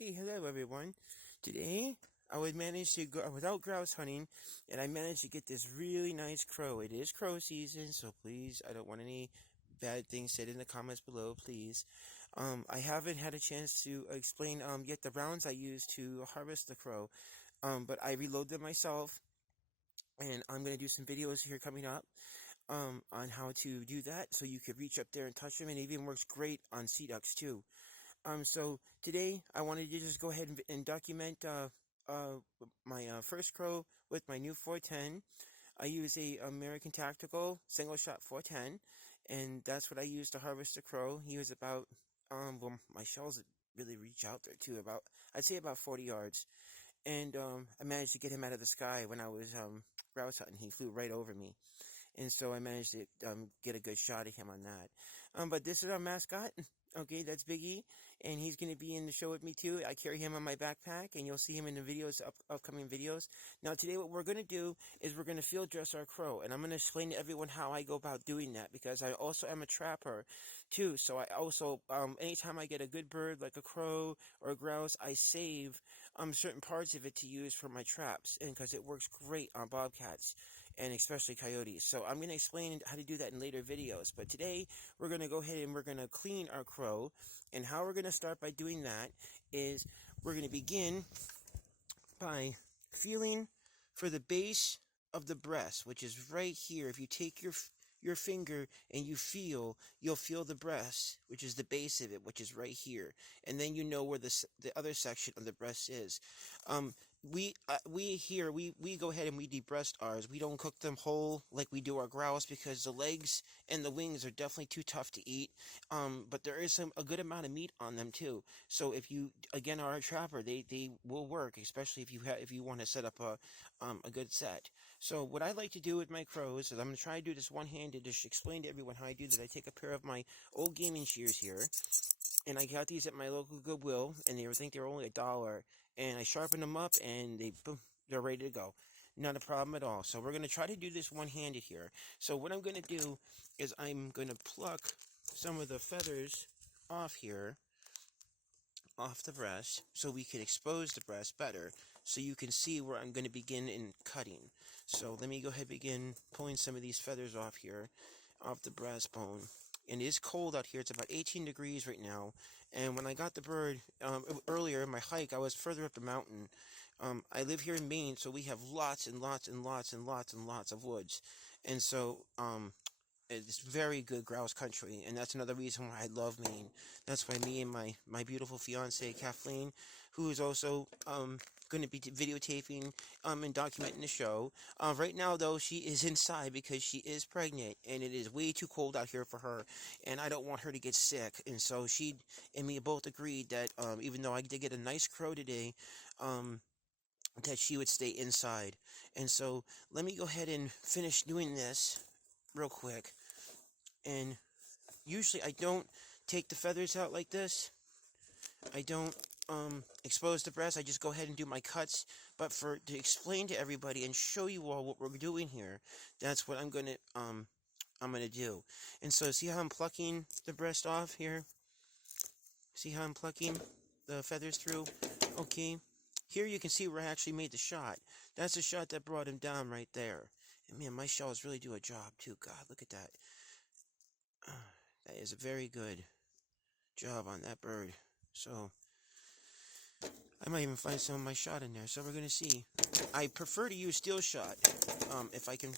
Okay, hello everyone. Today I would manage to go without grouse hunting, and I managed to get this really nice crow. It is crow season, so please, I don't want any bad things said in the comments below, please. I haven't had a chance to explain yet the rounds I use to harvest the crow, but I reload them myself, and I'm gonna do some videos here coming up. On how to do that, so you could reach up there and touch them, and it even works great on sea ducks too. So today I wanted to just go ahead and document my first crow with my new 410. I use a American Tactical single shot 410, and that's what I use to harvest the crow. He was about well, my shells really reach out there too, about I'd say about 40 yards, and I managed to get him out of the sky when I was grouse hunting. He flew right over me. And so I managed to get a good shot at him on that. But this is our mascot. Okay, that's Biggie, and he's going to be in the show with me too. I carry him on my backpack, and you'll see him in the videos, upcoming videos. Now today what we're going to do is we're going to field dress our crow, and I'm going to explain to everyone how I go about doing that, because I also am a trapper too. So I also, anytime I get a good bird like a crow or a grouse, I save certain parts of it to use for my traps, and because it works great on bobcats and especially coyotes. So I'm going to explain how to do that in later videos. But today we're going to go ahead and we're going to clean our crow. And how we're going to start by doing that is we're going to begin by feeling for the base of the breast, which is right here. If you take your finger and you'll feel the breast, which is the base of it, which is right here, and then you know where the other section of the breast is. We go ahead and we debreast ours. We don't cook them whole like we do our grouse, because the legs and the wings are definitely too tough to eat. But there is a good amount of meat on them too. So if you again are a trapper, they will work, especially if you want to set up a good set. So what I like to do with my crows is I'm going to try to do this one-handed to explain to everyone how I do that. I take a pair of my old gaming shears here, and I got these at my local Goodwill, and I think they're only $1. And I sharpen them up, and they're ready to go. Not a problem at all. So we're going to try to do this one-handed here. So what I'm going to do is I'm going to pluck some of the feathers off here, off the breast, so we can expose the breast better, so you can see where I'm going to begin in cutting. So let me go ahead and begin pulling some of these feathers off here, off the breastbone. And it is cold out here. It's about 18 degrees right now. And when I got the bird earlier in my hike, I was further up the mountain. I live here in Maine, so we have lots and lots and lots and lots and lots of woods. And so it's very good grouse country, and that's another reason why I love Maine. That's why me and my beautiful fiance Kathleen, who is also going to be videotaping and documenting the show. Right now, though, she is inside because she is pregnant, and it is way too cold out here for her, and I don't want her to get sick. And so she and me both agreed that even though I did get a nice crow today, that she would stay inside. And so let me go ahead and finish doing this real quick. And usually I don't take the feathers out like this. I don't expose the breast. I just go ahead and do my cuts. But to explain to everybody and show you all what we're doing here, that's what I'm gonna do. And so see how I'm plucking the breast off here? See how I'm plucking the feathers through? Okay. Here you can see where I actually made the shot. That's the shot that brought him down right there. And man, my shells really do a job too. God, look at that. That is a very good job on that bird. So I might even find some of my shot in there. So we're going to see. I prefer to use steel shot. If I can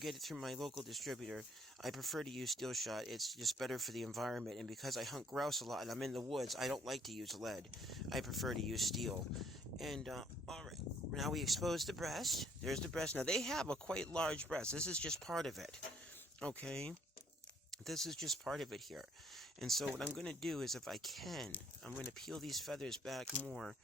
get it through my local distributor, I prefer to use steel shot. It's just better for the environment. And because I hunt grouse a lot and I'm in the woods, I don't like to use lead. I prefer to use steel. And, alright, now we expose the breast. There's the breast. Now, they have a quite large breast. This is just part of it. Okay? This is just part of it here. And so what I'm going to do is, if I can, I'm going to peel these feathers back more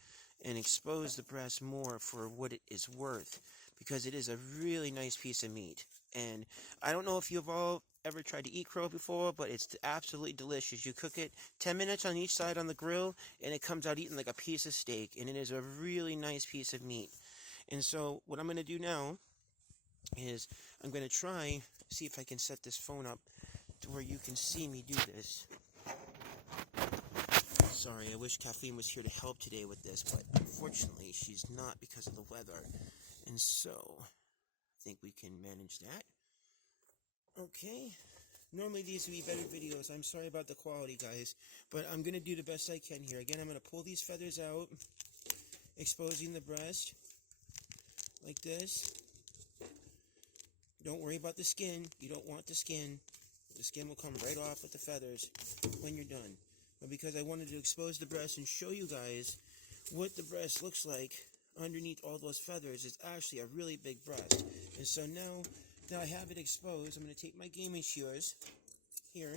and expose the breast more for what it is worth, because it is a really nice piece of meat. And I don't know if you've all ever tried to eat crow before, but it's absolutely delicious. You cook it 10 minutes on each side on the grill, and it comes out eating like a piece of steak, and it is a really nice piece of meat. And so what I'm going to do now is I'm going to see if I can set this phone up to where you can see me do this. Sorry, I wish Kathleen was here to help today with this, but unfortunately she's not because of the weather. And so, I think we can manage that. Okay. Normally these would be better videos. I'm sorry about the quality, guys. But I'm going to do the best I can here. Again, I'm going to pull these feathers out, exposing the breast, like this. Don't worry about the skin. You don't want the skin. The skin will come right off with the feathers when you're done. But because I wanted to expose the breast and show you guys what the breast looks like underneath all those feathers, it's actually a really big breast. And so now I have it exposed. I'm going to take my gaming shears here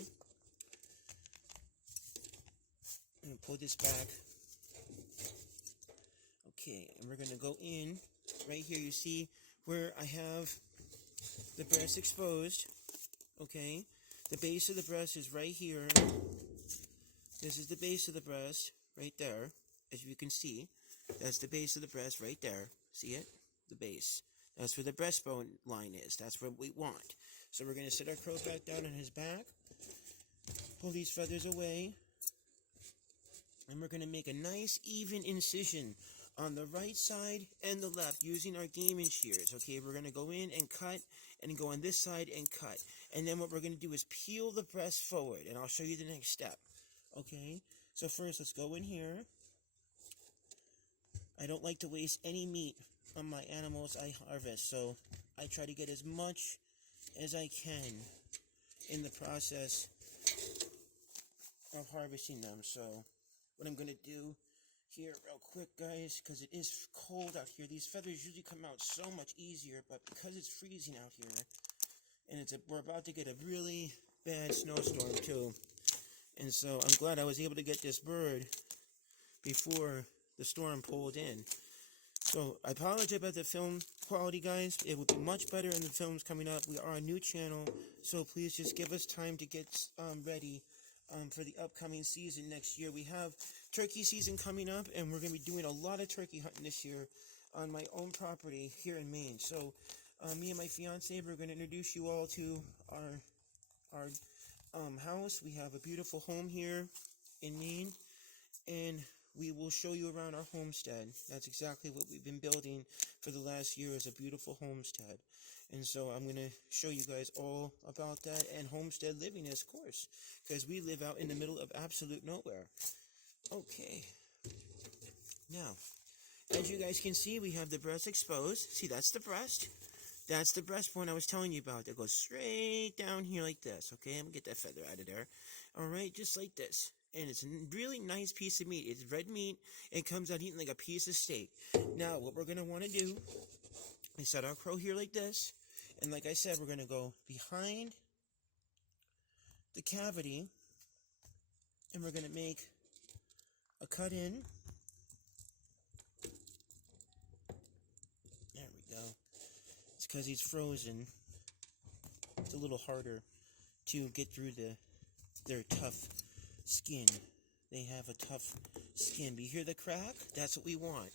and pull this back. Okay, and we're going to go in right here. You see where I have the breast exposed. Okay, the base of the breast is right here. This is the base of the breast right there, as you can see. That's the base of the breast right there. See it? The base. That's where the breastbone line is. That's what we want. So we're going to set our crow back down on his back. Pull these feathers away. And we're going to make a nice even incision on the right side and the left using our gaming shears. Okay, we're going to go in and cut and go on this side and cut. And then what we're going to do is peel the breast forward. And I'll show you the next step. Okay, so first let's go in here. I don't like to waste any meat on my animals I harvest, so I try to get as much as I can in the process of harvesting them. So what I'm going to do here real quick, guys, because it is cold out here. These feathers usually come out so much easier, but because it's freezing out here, and we're about to get a really bad snowstorm too. And so I'm glad I was able to get this bird before the storm pulled in. So I apologize about the film quality, guys. It will be much better in the films coming up. We are a new channel, so please just give us time to get ready for the upcoming season next year. We have turkey season coming up, and we're going to be doing a lot of turkey hunting this year on my own property here in Maine. So me and my fiance, we're going to introduce you all to our house. We have a beautiful home here in Maine, and we will show you around our homestead. That's exactly what we've been building for the last year, is a beautiful homestead. And so I'm going to show you guys all about that, and homestead living, of course, because we live out in the middle of absolute nowhere. Okay. Now, as you guys can see, we have the breast exposed. See, that's the breast. That's the breastbone I was telling you about. That goes straight down here like this. Okay, I'm going to get that feather out of there. Alright, just like this. And it's a really nice piece of meat. It's red meat. It comes out eating like a piece of steak. Now, what we're going to want to do is set our crow here like this. And like I said, we're going to go behind the cavity. And we're going to make a cut in. There we go. It's because he's frozen. It's a little harder to get through their tough skin. They have a tough skin. But you hear the crack? That's what we want.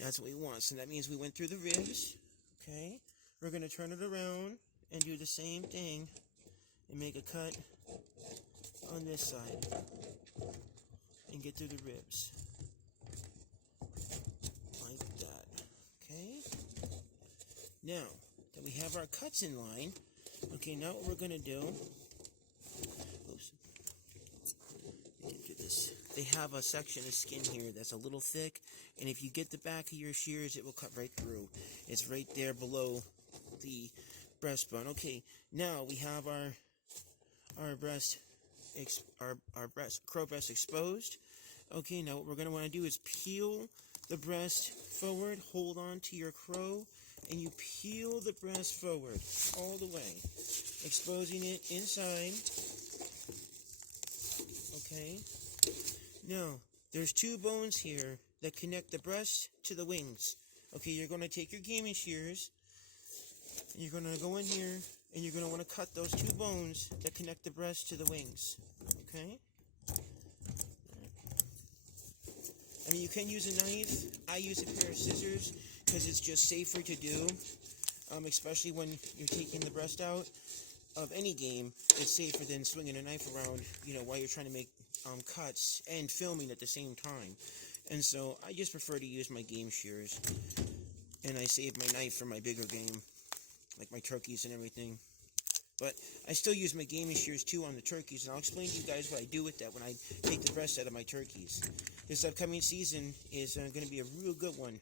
That's what we want. So that means we went through the ribs. Okay. We're going to turn it around and do the same thing and make a cut on this side and get through the ribs. Like that. Okay. Now that we have our cuts in line, okay, now what we're going to do, oops, get through this. They have a section of skin here that's a little thick, and if you get the back of your shears, it will cut right through. It's right there below the breastbone. Okay, now we have our crow breast exposed. Okay, now what we're going to want to do is peel the breast forward, hold on to your crow, and you peel the breast forward all the way, exposing it inside. Okay. Now, there's two bones here that connect the breast to the wings. Okay, you're going to take your gaming shears, and you're going to go in here, and you're going to want to cut those two bones that connect the breast to the wings. Okay? I mean, you can use a knife. I use a pair of scissors because it's just safer to do, especially when you're taking the breast out of any game. It's safer than swinging a knife around, while you're trying to make cuts and filming at the same time. And so I just prefer to use my game shears. And I save my knife for my bigger game, like my turkeys and everything. But I still use my gaming shears too on the turkeys, and I'll explain to you guys what I do with that when I take the breast out of my turkeys. This upcoming season is going to be a real good one.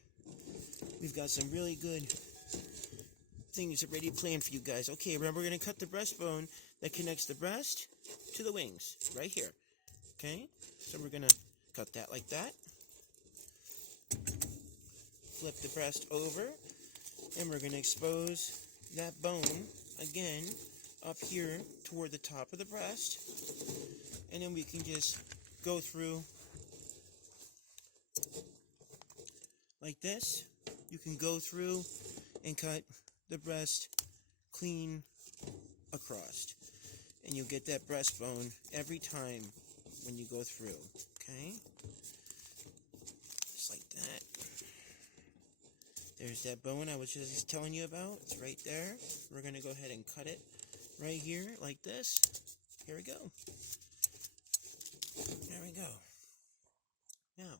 We've got some really good things already planned for you guys. Okay, remember we're going to cut the breastbone that connects the breast to the wings, right here. Okay, so we're going to cut that like that. Flip the breast over, and we're going to expose that bone again up here toward the top of the breast, and then we can just go through like this. You can go through and cut the breast clean across, and you'll get that breastbone every time when you go through. Okay, just like that. There's that bone I was just telling you about. It's right there. We're going to go ahead and cut it right here like this. Here we go. There we go. Now,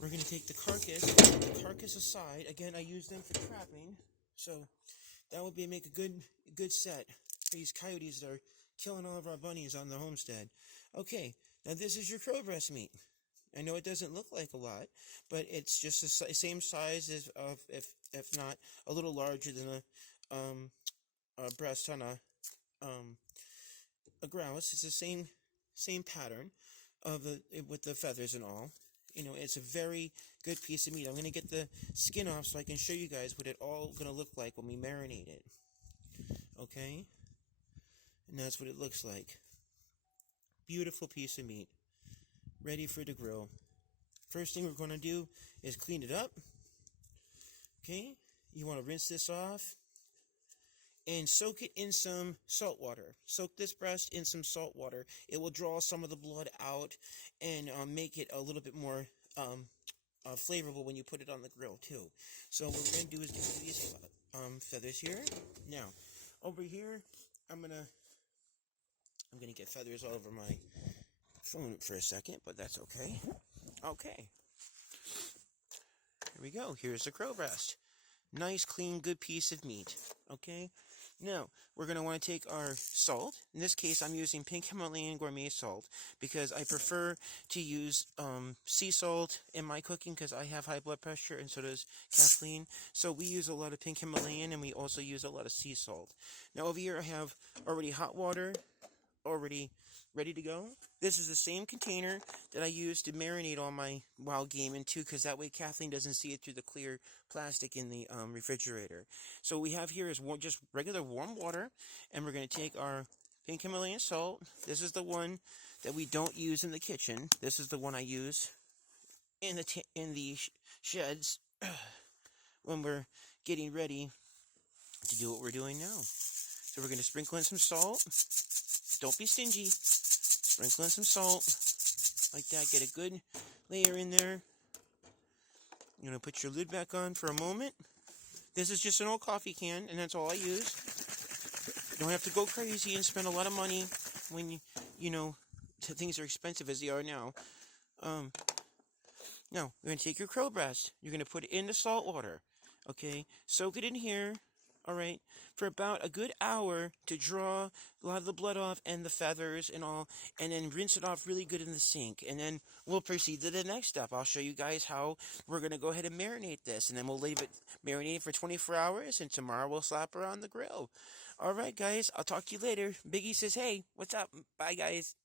we're going to take the carcass aside. Again, I use them for trapping. So that would make a good set for these coyotes that are killing all of our bunnies on the homestead. Okay, now this is your crow breast meat. I know it doesn't look like a lot, but it's just the same size as if not a little larger than a breast on a grouse. It's the same pattern with the feathers and all. You know, it's a very good piece of meat. I'm going to get the skin off so I can show you guys what it all going to look like when we marinate it. Okay? And that's what it looks like. Beautiful piece of meat. Ready for the grill. First thing we're going to do is clean it up. Okay? You want to rinse this off and soak it in some salt water. Soak this breast in some salt water. It will draw some of the blood out and make it a little bit more flavorful when you put it on the grill too. So what we're going to do is get these feathers here. Now, over here, I'm gonna get feathers all over my phone for a second, but that's okay. Okay. Here we go. Here's the crow breast. Nice, clean, good piece of meat. Okay. Now, we're going to want to take our salt. In this case, I'm using pink Himalayan gourmet salt because I prefer to use sea salt in my cooking because I have high blood pressure and so does Kathleen. So we use a lot of pink Himalayan and we also use a lot of sea salt. Now, over here I have already hot water, already ready to go. This is the same container that I use to marinate all my wild game into because that way Kathleen doesn't see it through the clear plastic in the refrigerator. So what we have here is just regular warm water, and we're going to take our pink Himalayan salt. This is the one that we don't use in the kitchen. This is the one I use in the sheds when we're getting ready to do what we're doing now. So we're going to sprinkle in some salt. Don't be stingy. Sprinkle in some salt, like that. Get a good layer in there. You're going to put your lid back on for a moment. This is just an old coffee can, and that's all I use. You don't have to go crazy and spend a lot of money when, things are expensive as they are now. Now, you're going to take your crow breast. You're going to put it in the salt water, okay? Soak it in here. All right, for about a good hour to draw a lot of the blood off and the feathers and all, and then rinse it off really good in the sink. And then we'll proceed to the next step. I'll show you guys how we're going to go ahead and marinate this, and then we'll leave it marinated for 24 hours, and tomorrow we'll slap her on the grill. All right, guys, I'll talk to you later. Biggie says, hey, what's up? Bye, guys.